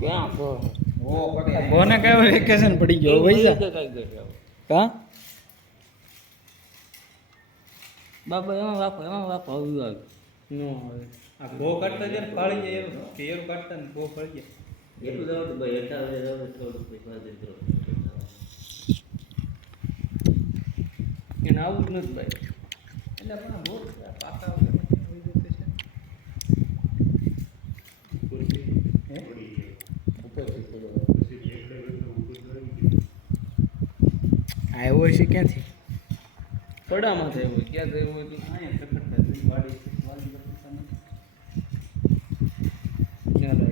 ક્યાં કોને કયો વેકેશન પડી ગયો પૈસા કા? બાપા એમાં બાપા એમાં બાપા આવ્યું આવ્યું. નો હવે આ ભો કાઢતા જ્યારે ફાળી જાય એવું. કે એરું કાઢતા ને ભો ફળી જાય. એટલું જવું તો ભાઈ એટલા વાગે થોડું પૈસા દીધો એને આવું જ નથી ભાઈ. એટલે પણ બહુ પાકા વગર કોઈ રીતે છે હે? આવ્યો છે ક્યાંથી? કડામાં થયું હોય ક્યાં થયું હોય તો ક્યાં? ના.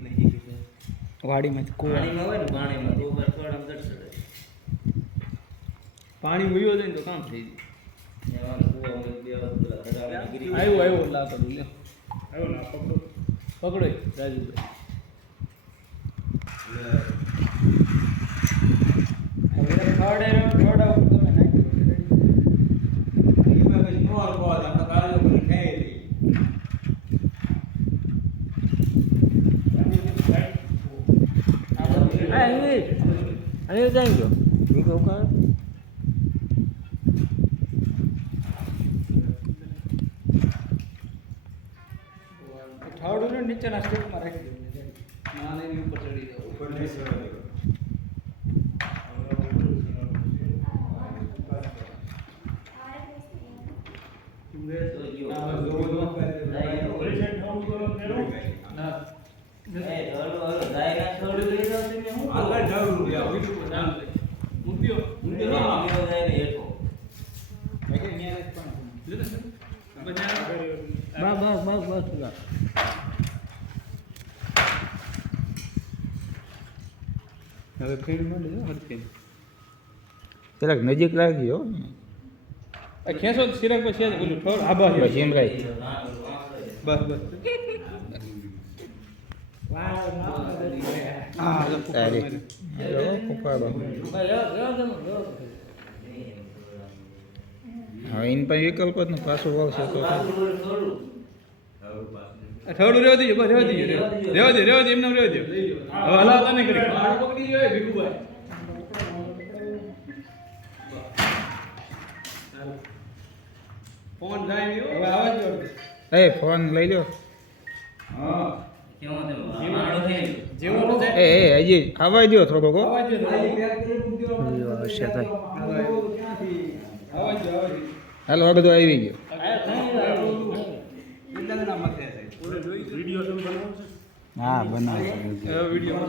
છે. વાડીમાંથી કૂવા. ને પાણી વયો જાય ને તો કામ થઈ જાય. આવ્યો આવ્યો લાકડું લ્યો. પકડો. ય, રાજુભાઈ. હવે ખવડાવ્યો, ખવડાવો તો તમે નાખી દો, ready? એમાં પછી નો અલકો આવે, આપણે કાળજો કરી ખાઈ લઈએ. હા ઇંગ્લિશ અને જાય ગયો મૂક્યો મૂક્યો જાય ને હેઠો મેં કીધું ન્યા જ પણ. લીધો છે? બધા બસ બસ બસ બસ હવે ફીડ ન લેજો હરખી. જરાક નજીક રાખજો આ ખેંચો સિરક પછી છે પેલું ઠોર આબા છે. બસ એમ રાખ બસ બસ. હવે એની પાસે વિકલ્પ જ નથી. પાછું વળશે તો. આ રહેવા દીજો બસ રહેવા દીજો રહેવા દે રહેવા દે એમને રહેવા રેવા હવે હલાવતા નહીં કરી. પકડી જોઈએ ભીખુભાઈ. ફોન જાય હવે આવા જો એ ફોન લઈ લો હા. આવવા દો થોડોક. હાલો આ બધું આવી ગયું. છે? હા બનાવો વીડિયો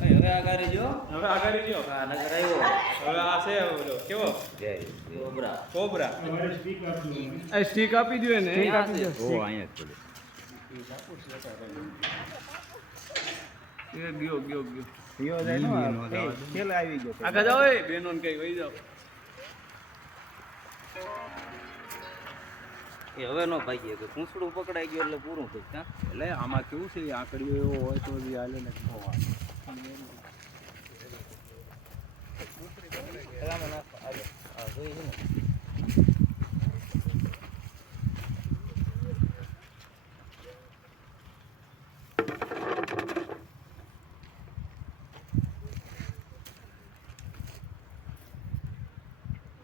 હવે આગળ જો. હવે આગળ જો. આ નગર આવ્યો. હવે આ છે ઓલો કેવો? કોબરા. કોબરા. આ સ્ટીક આપી દો ને સ્ટીક આપી દો. ઓ અહીંયા જ પડે એ ગયો ગયો ગયો. જાય ને ખેલ આવી ગયો. આગળ જાઓ એ. બેનો કઈ વહી જાઓ. એ હવે નો ભાગીએ કે પૂંછડું પકડાઈ ગયું એટલે પૂરું થઈ ત્યાં એટલે આમાં કેવું છે આંકડીઓ એવો હોય તો જ હાલે ને આ જોઈ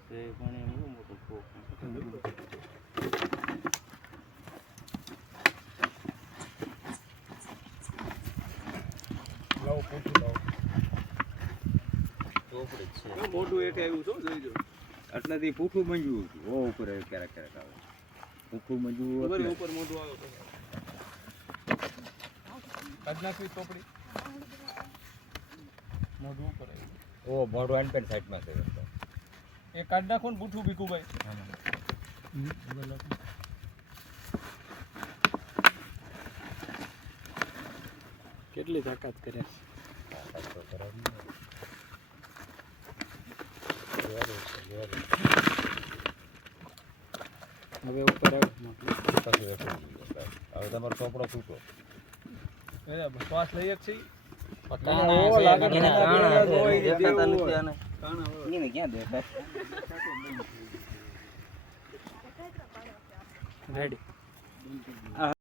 તે પણ બહુ મોટું મોટું એક આવ્યું છો જોઈ જો એટલેથી પૂઠું મંજવું હતું. ઓ ઉપર ક્યારેક ક્યારેક આવે. પૂઠું મંજવું ઉપર મોટું આવે તો. ચોપડી? મોઢું ઉપર આવ્યું. ઓ મોઢું એન્ડ પેન સાઈડમાં છે. એ કાઢ નાખો ને બૂઠું ભીખુભાઈ કેટલી તાકાત કરે હવે ઉપર હવે તમારો ચોપડો છૂટો શ્વાસ લઈએ છીએ. રેડી